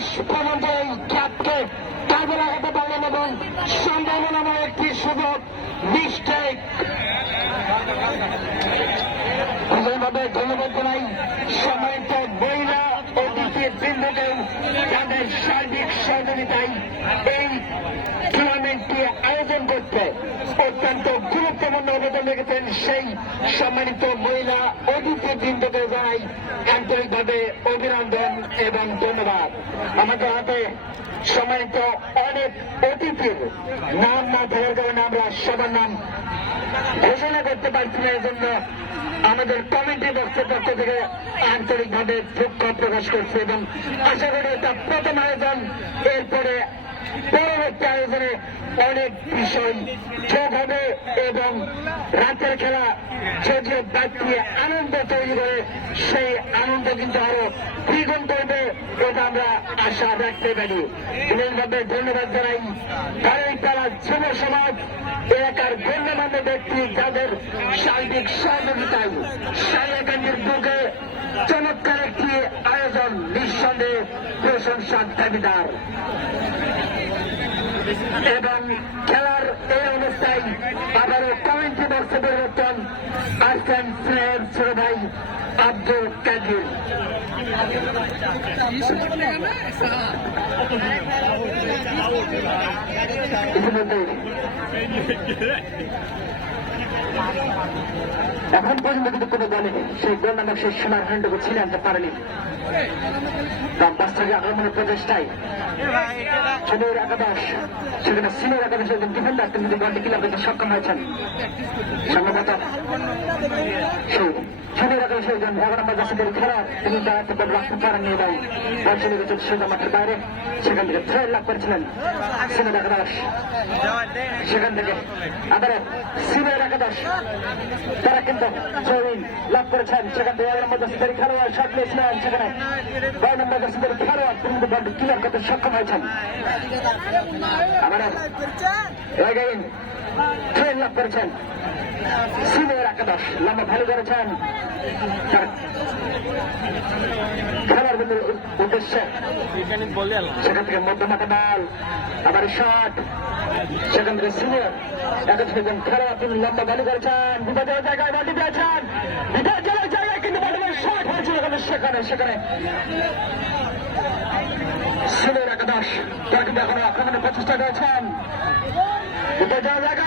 দেশ ক্ষমতার চাপকে কাজে একটি সুযোগ বিশটেক বিশেষভাবে ধন্যবাদ জানাই সম্মানিত বইরা অতিথি তাদের সার্বিক সহযোগিতায় এই রেখেছেন সেই সম্মানিত মহিলা অতিথি বৃন্দকে জানাই আন্তরিকভাবে অভিনন্দন এবং ধন্যবাদ। আমাদের হাতে সম্মানিত অনেক অতিথির নাম না থাকার কারণে আমরা সবার নাম ঘোষণা করতে পারছি না, এজন্য আমাদের কমিটি বক্সের পক্ষ থেকে আন্তরিকভাবে দুঃখ প্রকাশ করছে এবং আশা করি এটা প্রথম আয়োজন। এরপরে পরবর্তী আয়োজনে অনেক বিষয় যোগ হবে এবং রাতের খেলা যদিও ব্যক্তি আনন্দ তৈরি করে সেই আনন্দ কিন্তু আরও দ্বিগুণ করবে, এটা আমরা আশা রাখতে পারি। বিশেষভাবে ধন্যবাদ জানাই। কারণ তারা যুব সমাজ, এলাকার গণ্যমান্য ব্যক্তি যাদের সার্বিক সহযোগিতায় সারিয়াকান্দির বুকে চমৎকার একটি আয়োজন, নিঃসন্দেহে প্রশংসার দাবিদার। এবং খেলার এই অবস্থায় আবারও কমেন্ট্রি বক্সে পরিবর্তন আসছেন স্নেহের ছোট ভাই আব্দুল কাদির। ইতিমধ্যে এখন পর্যন্ত কিন্তু কোনো দলে সেই গোল নামক সেই সোনার হ্যান্ডকে ছিনে আনতে পারেনি। আক্রমণের প্রচেষ্টায় একাদশ, সেখানে একাদশের একজন ডিফেন্ডার তিনি বলটি কিলার করতে সক্ষম হয়েছেন। সম্ভবত একাদশের একজন এগারো নম্বর দশকের খেলার তিনি দাঁড়াতে এবং বল চলে মাঠের বাইরে। সেখান থেকে থ্রেড লাভ করেছিলেন একাদশ। সেখান থেকে আবারও সিনিয়র একাদশ, তারা কিন্তু জয়িন লাভ করেছেন সেখান থেকে এগারো নম্বর দশকের খেলোয়াড় শট নিয়েছিলেন সেখানে বারো নম্বর দশকের খেলোয়াড় তিনি বলটি ক্লিয়ার করতে সক্ষম হয়েছেন আবার এগাইন ট্রেন লাভ করেছেন সিনিয়র একাদশ লম্বা ভালো করেছেন। তার খেলার সেখান থেকে মধ্যমাঠে বল আবার শট। সেখান থেকে সিনিয়র একাদশ একজন লম্বা ভালো করেছেন। বিপদের জায়গায় বলটি পেয়েছেন বিপদের জায়গায় কিন্তু শট হয়েছিল সেখানে সেখানে সিনিয়র একাদশ তারা কিন্তু এখনও প্রচেষ্টা রয়েছেন। বিপদের জায়গায়